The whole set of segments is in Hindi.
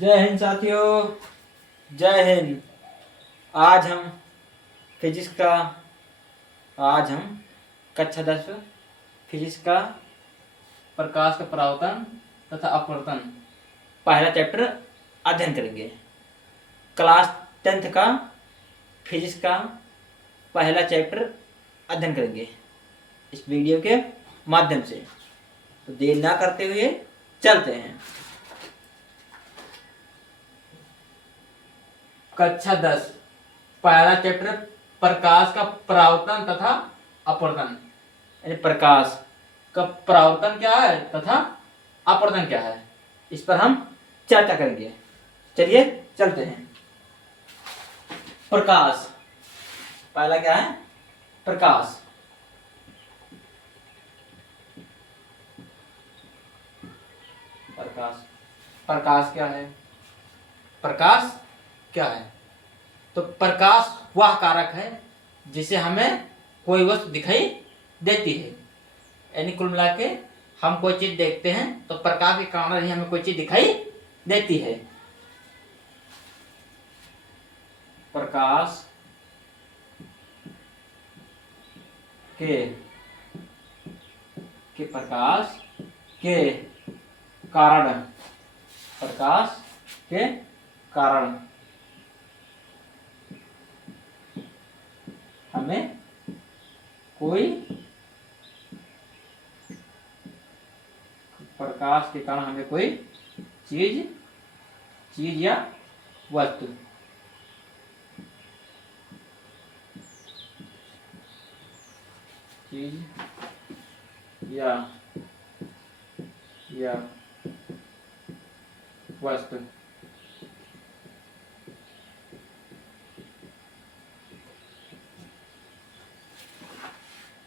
जय हिंद साथियों, जय हिंद। आज हम फिजिक्स का आज हम कक्षा 10 फिजिक्स का प्रकाश का परावर्तन तथा अपवर्तन पहला चैप्टर अध्ययन करेंगे। क्लास 10th का फिजिक्स का पहला चैप्टर अध्ययन करेंगे इस वीडियो के माध्यम से। तो देर ना करते हुए चलते हैं। कक्षा 10 पहला चैप्टर प्रकाश का परावर्तन तथा अपवर्तन, यानी प्रकाश का परावर्तन क्या है तथा अपवर्तन क्या है, इस पर हम चर्चा करेंगे। चलिए चलते हैं। प्रकाश पहला क्या है? प्रकाश। प्रकाश प्रकाश क्या है? प्रकाश क्या है? तो प्रकाश वह कारक है जिसे हमें कोई वस्तु दिखाई देती है। यानी कुल मिला के हम कोई चीज देखते हैं तो प्रकाश के कारण ही हमें कोई चीज दिखाई देती है। प्रकाश के प्रकाश के कारण, प्रकाश के कारण हमें कोई प्रकाश के कारण हमें कोई चीज या वस्तु या वस्तु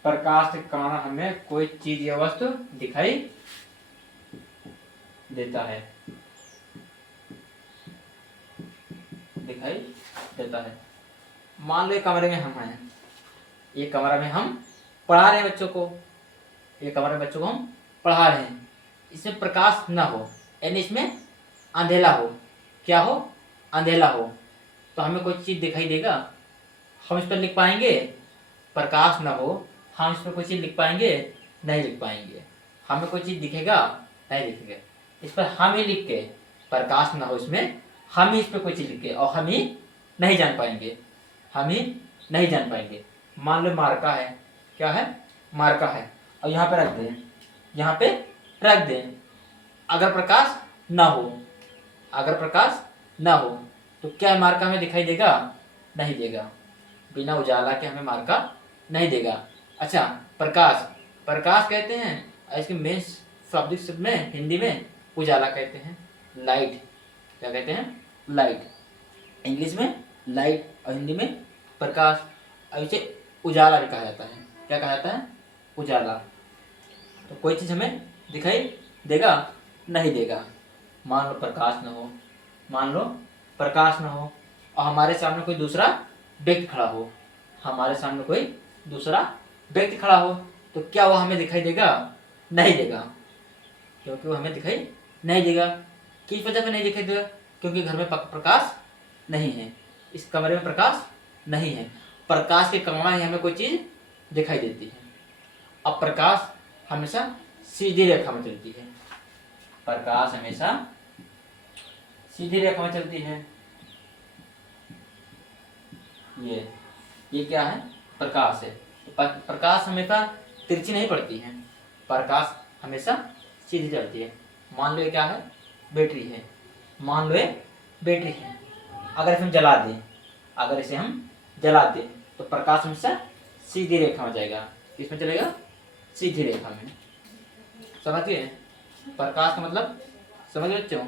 प्रकाश के कारण हमें कोई चीज या वस्तु दिखाई देता है, मान लो कमरे में हम हैं, ये कमरा में हम पढ़ा रहे हैं बच्चों को, ये कमरे में बच्चों को हम पढ़ा रहे हैं। इसमें प्रकाश ना हो, यानी इसमें अंधेला हो। क्या हो? अंधेला हो तो हमें कोई चीज दिखाई देगा, हम इस पर लिख पाएंगे? प्रकाश ना हो हम इस पर कोई चीज लिख पाएंगे? नहीं लिख पाएंगे। हमें कोई चीज दिखेगा? नहीं दिखेगा। इस पर हम ही लिख के, प्रकाश ना हो इसमें, हम ही इस पर कोई चीज लिख के और हम ही नहीं जान पाएंगे, मान लो मार्का है, क्या है? मार्का है, और यहाँ पे रख दें। अगर प्रकाश ना हो तो क्या मार्का हमें दिखाई देगा? नहीं देगा। बिना उजाला के हमें मार्का नहीं देगा। अच्छा, प्रकाश कहते हैं, इसके मेन शाब्दिक शब्द में हिंदी में उजाला कहते हैं, लाइट। क्या कहते हैं? लाइट। इंग्लिश में लाइट और हिंदी में प्रकाश। और इसे उजाला भी कहा जाता है। क्या कहा जाता है? उजाला। तो कोई चीज हमें दिखाई देगा? नहीं देगा। मान लो प्रकाश न हो और हमारे सामने कोई दूसरा व्यक्ति खड़ा हो, तो क्या वो हमें दिखाई देगा? नहीं देगा, क्योंकि वो हमें दिखाई नहीं देगा। किस वजह से नहीं दिखाई देगा? क्योंकि घर में प्रकाश नहीं है, इस कमरे में प्रकाश नहीं है। प्रकाश के कारण ही हमें कोई चीज दिखाई देती है। अब प्रकाश हमेशा सीधी रेखा में चलती है। ये क्या है? प्रकाश है। प्रकाश हमेशा तिरछी नहीं पड़ती है, प्रकाश हमेशा सीधी चलती है। मान लो ये क्या है? बैटरी है। अगर इसे हम जला दें तो प्रकाश हमेशा सीधी रेखा में जाएगा। किसमें चलेगा? सीधी रेखा में। समझिए, प्रकाश का मतलब समझ बच्चों,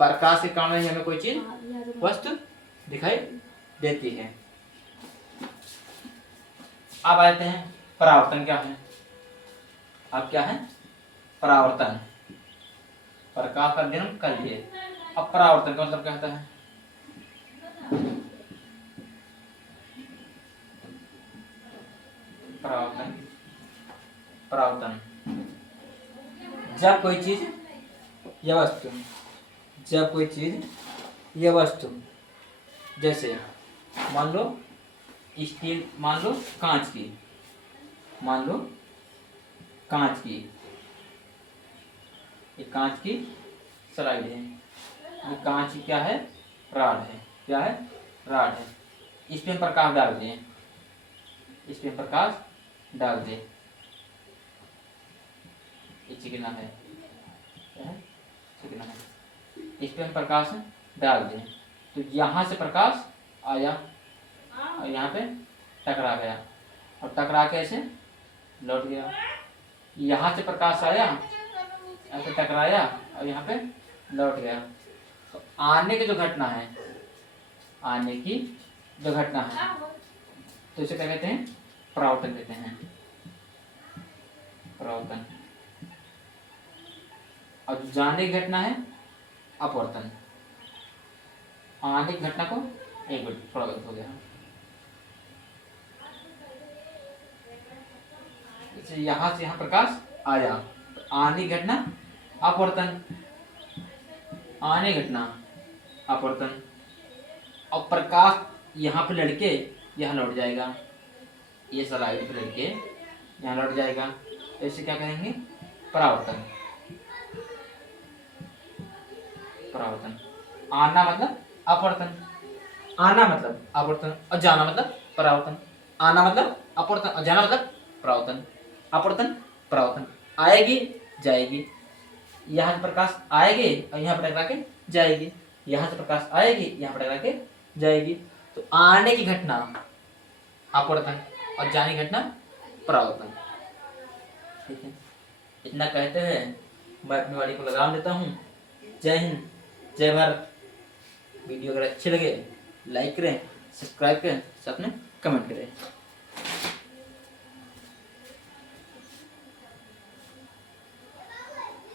प्रकाश के कारण ही हमें कोई चीज वस्तु दिखाई देती है। अब आते हैं परावर्तन क्या है। परावर्तन, प्रकाश का अध्ययन कर लिए। अब परावर्तन का मतलब क्या होता है? परावर्तन जब कोई चीज या वस्तु जब कोई चीज या वस्तु, जैसे मान लो स्टील, मान लो कांच की, मान लो कांच की, ये कांच की स्लाइड है, ये कांच की क्या है, राड है, क्या है, राड है। इस पे हम प्रकाश डाल दें, इस पे प्रकाश डाल दें, ये चिकना है, क्या है, चिकना है, इस पे हम प्रकाश डाल दें तो यहाँ से प्रकाश आया और यहाँ पे टकरा गया, और टकरा के ऐसे लौट गया। यहाँ से प्रकाश आया, ऐसे टकराया और यहाँ पे लौट गया। तो आने की जो घटना है, आने की जो घटना है, तो इसे क्या कहते हैं, परावर्तन कहते हैं, परावर्तन। और जो जाने की घटना है, अपवर्तन। आने की घटना को, एक मिनट थोड़ा गलत हो गया, यहाँ से यहाँ प्रकाश आया, तो आने की घटना अपवर्तन, आने घटना अपवर्तन। और प्रकाश यहाँ पे लड़के यहाँ लौट जाएगा, ये स्लाइड पे लड़के यहाँ लौट जाएगा, तो इसे क्या कहेंगे, परावर्तन। परावर्तन, आना मतलब अपवर्तन, आना मतलब अपवर्तन और जाना मतलब परावर्तन। आना मतलब अपवर्तन और जाना मतलब परावर्तन, अपवर्तन परावर्तन। आएगी जाएगी, यहाँ से प्रकाश आएगी और यहाँ पर टकरा के जाएगी, यहाँ से प्रकाश आएगी यहाँ पर टकरा के जाएगी। तो आने की घटना अपवर्तन और जाने की घटना परावर्तन। ठीक है, इतना कहते हैं मैं अपनी वाणी को लगाम देता हूँ। जय हिंद, जय भारत। वीडियो अगर अच्छे लगे लाइक करें, सब्सक्राइब करें, साथ में कमेंट करें।